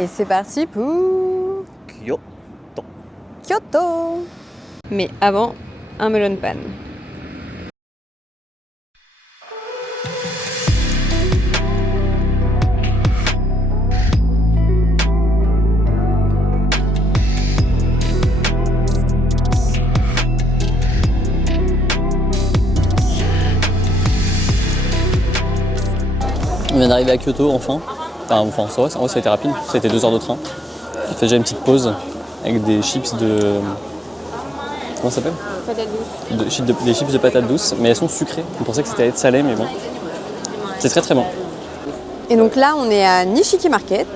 Et c'est parti pour Kyoto. Mais avant, un melon pan. On vient d'arriver à Kyoto enfin. Enfin, ça a été rapide, ça a été 2 heures de train. On fait déjà une petite pause avec des chips de... Comment ça s'appelle ? Patate douce. Des chips de patates douces, mais elles sont sucrées. On pensait que c'était salé, mais bon. C'est très très bon. Et donc là, on est à Nishiki Market.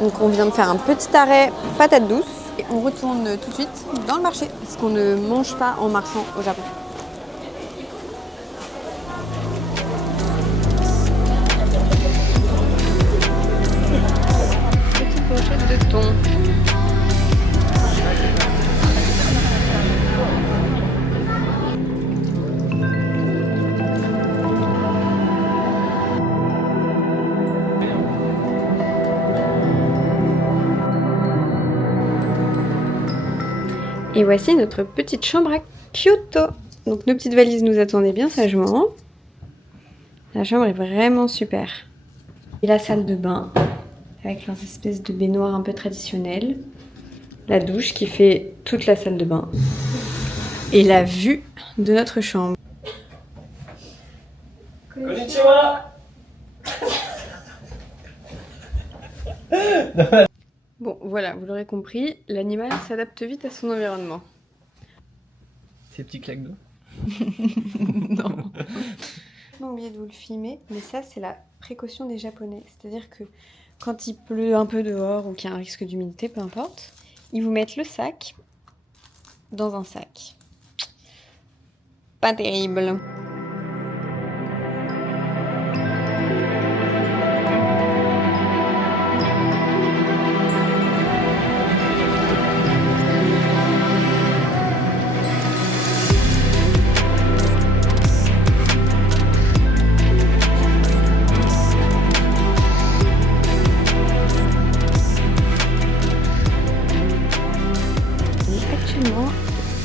Donc on vient de faire un petit arrêt patates douces. Et on retourne tout de suite dans le marché, parce qu'on ne mange pas en marchant au Japon. Petite brochette de thon. Et voici notre petite chambre à Kyoto. Donc nos petites valises nous attendaient bien sagement. La chambre est vraiment super. Et la salle de bain, avec leurs espèces de baignoires un peu traditionnelles. La douche qui fait toute la salle de bain. Et la vue de notre chambre. Konnichiwa. Bon, voilà, vous l'aurez compris, l'animal s'adapte vite à son environnement. Ces petits claques d'eau. Non. J'ai oublié de vous le filmer, mais ça c'est la précaution des Japonais. C'est-à-dire que quand il pleut un peu dehors ou qu'il y a un risque d'humidité, peu importe, ils vous mettent le sac dans un sac. Pas terrible.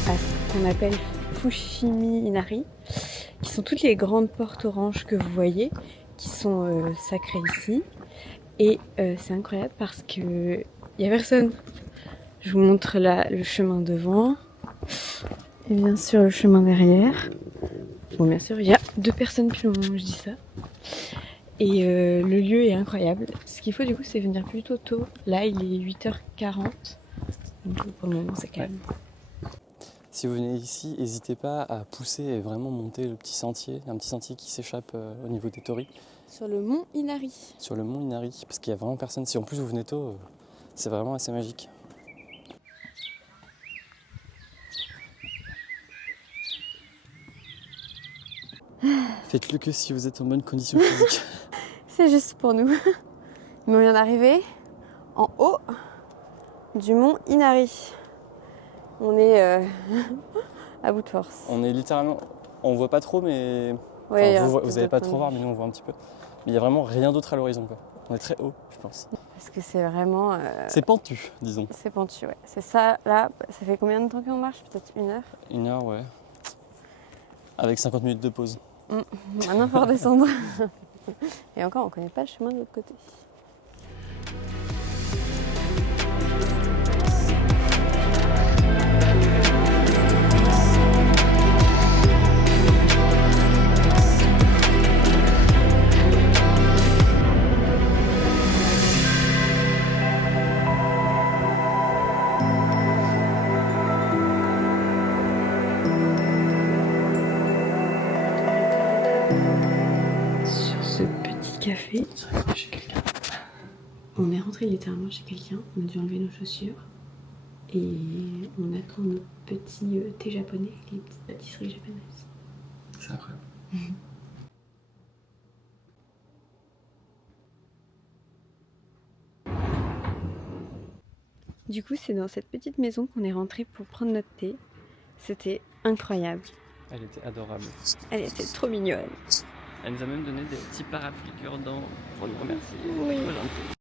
À ce qu'on appelle Fushimi Inari, qui sont toutes les grandes portes oranges que vous voyez, qui sont sacrées ici. Et c'est incroyable parce que il n'y a personne. Je vous montre là le chemin devant et bien sûr le chemin derrière. Bon, bien sûr, il y a 2 personnes plus loin, je dis ça. Et le lieu est incroyable. Ce qu'il faut du coup, c'est venir plutôt tôt. Là, il est 8h40. Donc pour le moment, c'est calme. Si vous venez ici, n'hésitez pas à pousser et vraiment monter le petit sentier. Il y a un petit sentier qui s'échappe au niveau des torii. Sur le mont Inari. Sur le mont Inari, parce qu'il n'y a vraiment personne. Si en plus vous venez tôt, c'est vraiment assez magique. Faites-le que si vous êtes en bonne condition physique. C'est juste pour nous. Mais on vient d'arriver en haut du mont Inari. On est à bout de force. On est littéralement... On voit pas trop, mais... Oui, Enfin, vous n'allez pas trop voir, mais nous on voit un petit peu. Mais il n'y a vraiment rien d'autre à l'horizon, quoi. On est très haut, je pense. Parce que c'est vraiment... C'est pentu, disons. C'est pentu, ouais. C'est ça, là, ça fait combien de temps qu'on marche? Peut-être 1 heure? 1 heure, ouais. Avec 50 minutes de pause. Maintenant, il faut redescendre. Et encore, on connaît pas le chemin de l'autre côté. Sur ce petit café, Chez quelqu'un. on est rentré littéralement chez quelqu'un, on a dû enlever nos chaussures et on attend notre petit thé japonais, les petites pâtisseries japonaises. C'est incroyable. Du coup, c'est dans cette petite maison qu'on est rentré pour prendre notre thé. C'était incroyable. Elle était adorable. Elle était trop mignonne. Elle nous a même donné des petits parapluies cure-dents pour nous remercier. Oui. Trop gentil.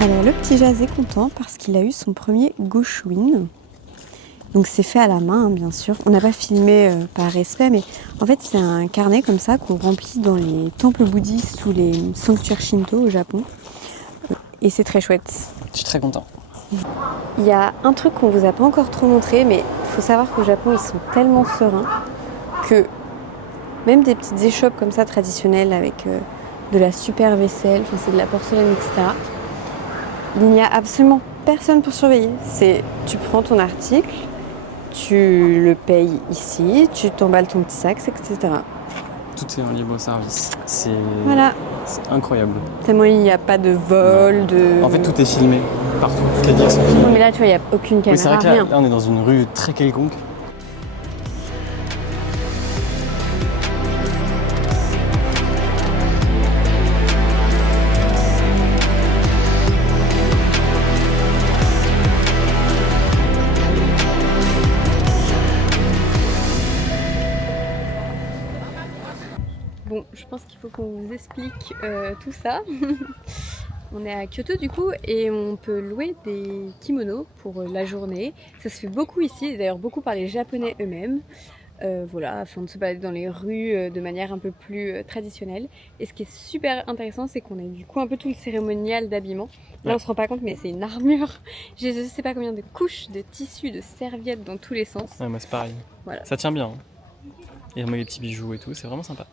Alors le petit Jazz est content parce qu'il a eu son premier Goshuin. Donc c'est fait à la main, hein, bien sûr. On n'a pas filmé par respect, mais en fait c'est un carnet comme ça qu'on remplit dans les temples bouddhistes ou les sanctuaires shinto au Japon. Et c'est très chouette. Je suis très content. Il y a un truc qu'on vous a pas encore trop montré, mais il faut savoir qu'au Japon ils sont tellement sereins que même des petites échoppes comme ça traditionnelles avec de la super vaisselle, enfin c'est de la porcelaine, etc. Il n'y a absolument personne pour surveiller. Tu prends ton article, tu le payes ici, tu t'emballes ton petit sac, etc. Tout est en libre service. C'est incroyable. Tellement il n'y a pas de vol, de... En fait, tout est filmé partout. Toutes les directions sont filmées. Non, mais là, tu vois, il n'y a aucune caméra, Oui, c'est vrai que rien. là, on est dans une rue très quelconque. Bon, je pense qu'il faut qu'on vous explique tout ça. On est à Kyoto du coup et on peut louer des kimonos pour la journée. Ça se fait beaucoup ici, et d'ailleurs beaucoup par les Japonais eux-mêmes. Voilà, afin de se balader dans les rues de manière un peu plus traditionnelle. Et ce qui est super intéressant, c'est qu'on a du coup un peu tout le cérémonial d'habillement. Là, on se rend pas compte, mais c'est une armure. J'ai je sais pas combien de couches de tissus, de serviettes dans tous les sens. Ouais, moi c'est pareil. Voilà. Ça tient bien. Hein. Et on met les petits bijoux et tout, c'est vraiment sympa.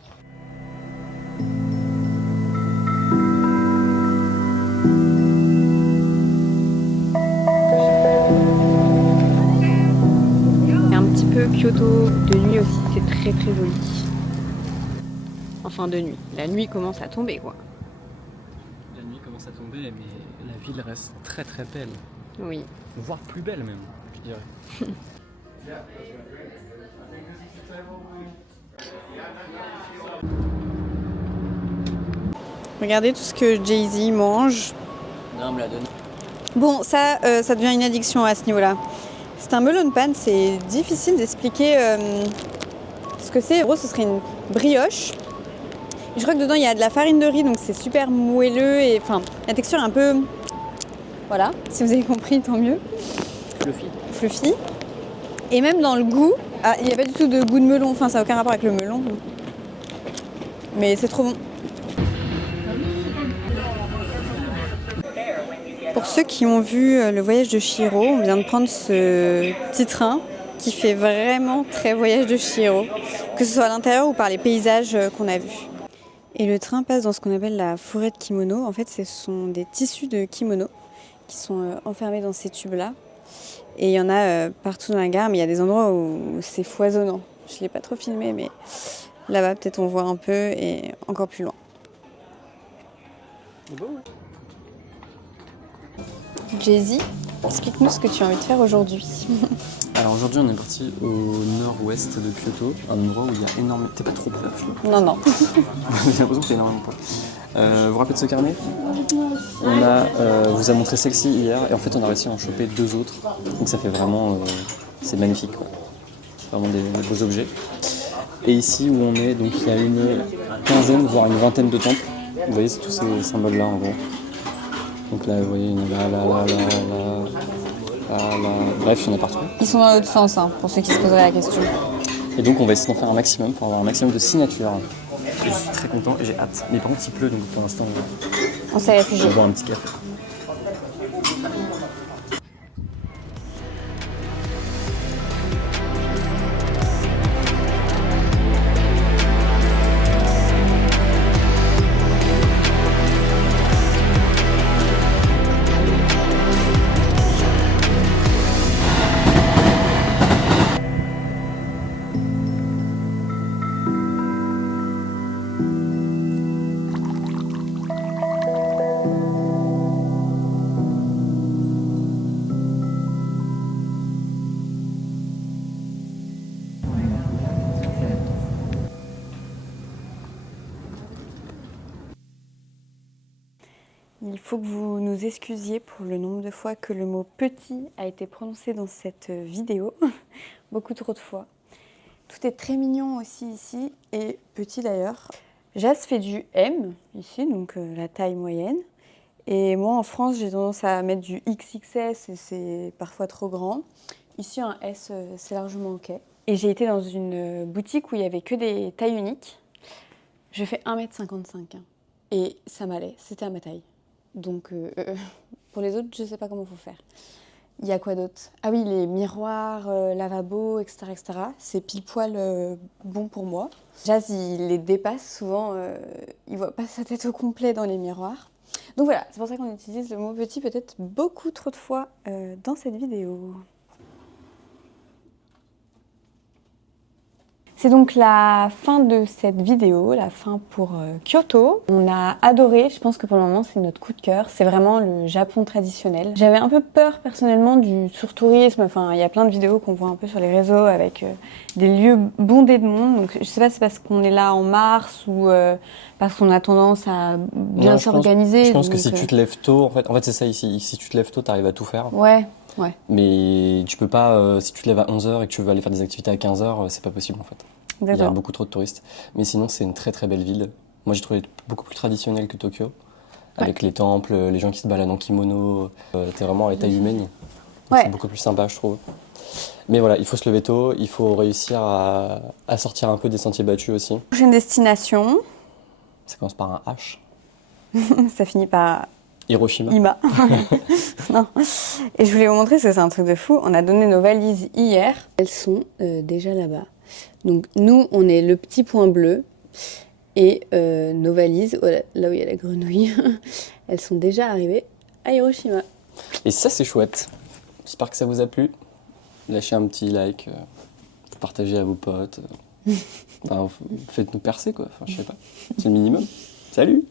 Kyoto de nuit aussi, c'est très très joli. Enfin de nuit. La nuit commence à tomber quoi. La nuit commence à tomber, mais la ville reste très très belle. Oui. Voire plus belle même, je dirais. Regardez tout ce que Jay-Z mange. Non, on me la donne. Bon, ça devient une addiction à ce niveau-là. C'est un melon pan, c'est difficile d'expliquer ce que c'est. En gros, ce serait une brioche. Et je crois que dedans, il y a de la farine de riz, donc c'est super moelleux. Et enfin, la texture est un peu... Voilà, si vous avez compris, tant mieux. Fluffy. Et même dans le goût, il n'y a pas du tout de goût de melon. Enfin, ça n'a aucun rapport avec le melon. Mais c'est trop bon. Pour ceux qui ont vu le voyage de Chihiro, on vient de prendre ce petit train qui fait vraiment très voyage de Chihiro, que ce soit à l'intérieur ou par les paysages qu'on a vus. Et le train passe dans ce qu'on appelle la forêt de kimono. En fait, ce sont des tissus de kimono qui sont enfermés dans ces tubes-là. Et il y en a partout dans la gare, mais il y a des endroits où c'est foisonnant. Je ne l'ai pas trop filmé, mais là-bas, peut-être on voit un peu et encore plus loin. C'est beau, ouais. Jay-Z, explique-nous ce que tu as envie de faire aujourd'hui. Alors aujourd'hui on est parti au nord-ouest de Kyoto, un endroit où il y a énormément... T'es pas trop peur, je Non. J'ai l'impression que t'as énormément peur. Vous vous rappelez de ce carnet? On vous a montré celle-ci hier et en fait on a réussi à en choper 2 autres. Donc ça fait vraiment... c'est magnifique quoi. C'est vraiment des beaux objets. Et ici où on est, donc il y a une quinzaine voire une vingtaine de temples. Vous voyez c'est tous ces symboles là en gros. Donc là, vous voyez, il y en a là. Bref, il y en a partout. Ils sont dans l'autre sens, hein, pour ceux qui se poseraient la question. Et donc, on va essayer d'en faire un maximum pour avoir un maximum de signatures. Je suis très content et j'ai hâte. Mais par contre, il pleut, donc pour l'instant, On s'est réfugié. on va boire un petit café. Il faut que vous nous excusiez pour le nombre de fois que le mot petit a été prononcé dans cette vidéo. Beaucoup trop de fois. Tout est très mignon aussi ici, et petit d'ailleurs. Jas fait du M, ici, donc la taille moyenne. Et moi, en France, j'ai tendance à mettre du XXS et c'est parfois trop grand. Ici, un S, c'est largement OK. Et j'ai été dans une boutique où il n'y avait que des tailles uniques. Je fais 1m55 hein, et ça m'allait, c'était à ma taille. Donc, pour les autres, je ne sais pas comment il faut faire. Il y a quoi d'autre? Ah oui, les miroirs, lavabo, etc., etc. C'est pile poil bon pour moi. Jazz, il les dépasse souvent, il ne voit pas sa tête au complet dans les miroirs. Donc voilà, c'est pour ça qu'on utilise le mot petit peut-être beaucoup trop de fois dans cette vidéo. C'est donc la fin de cette vidéo, la fin pour Kyoto. On a adoré, je pense que pour le moment c'est notre coup de cœur, c'est vraiment le Japon traditionnel. J'avais un peu peur personnellement du surtourisme, enfin il y a plein de vidéos qu'on voit un peu sur les réseaux avec des lieux bondés de monde, donc je sais pas si c'est parce qu'on est là en mars ou parce qu'on a tendance à bien s'organiser. Je pense que si tu te lèves tôt, en fait c'est ça ici, si tu te lèves tôt t'arrives à tout faire. Ouais. Mais tu peux pas, si tu te lèves à 11h et que tu veux aller faire des activités à 15h, c'est pas possible en fait. Il y a beaucoup trop de touristes. Mais sinon, c'est une très très belle ville. Moi, j'ai trouvé beaucoup plus traditionnelle que Tokyo. Avec les temples, les gens qui se baladent en kimono. T'es vraiment à la taille humaine. C'est beaucoup plus sympa, je trouve. Mais voilà, il faut se lever tôt. Il faut réussir à sortir un peu des sentiers battus aussi. Prochaine destination. Ça commence par un H. Ça finit par... Hiroshima. Ima. Non. Et je voulais vous montrer, parce que c'est un truc de fou. On a donné nos valises hier. Elles sont déjà là-bas. Donc nous, on est le petit point bleu. Et nos valises, là où il y a la grenouille, elles sont déjà arrivées à Hiroshima. Et ça, c'est chouette. J'espère que ça vous a plu. Lâchez un petit like. Partagez à vos potes. Enfin, faites-nous percer, quoi. Enfin, je sais pas. C'est le minimum. Salut!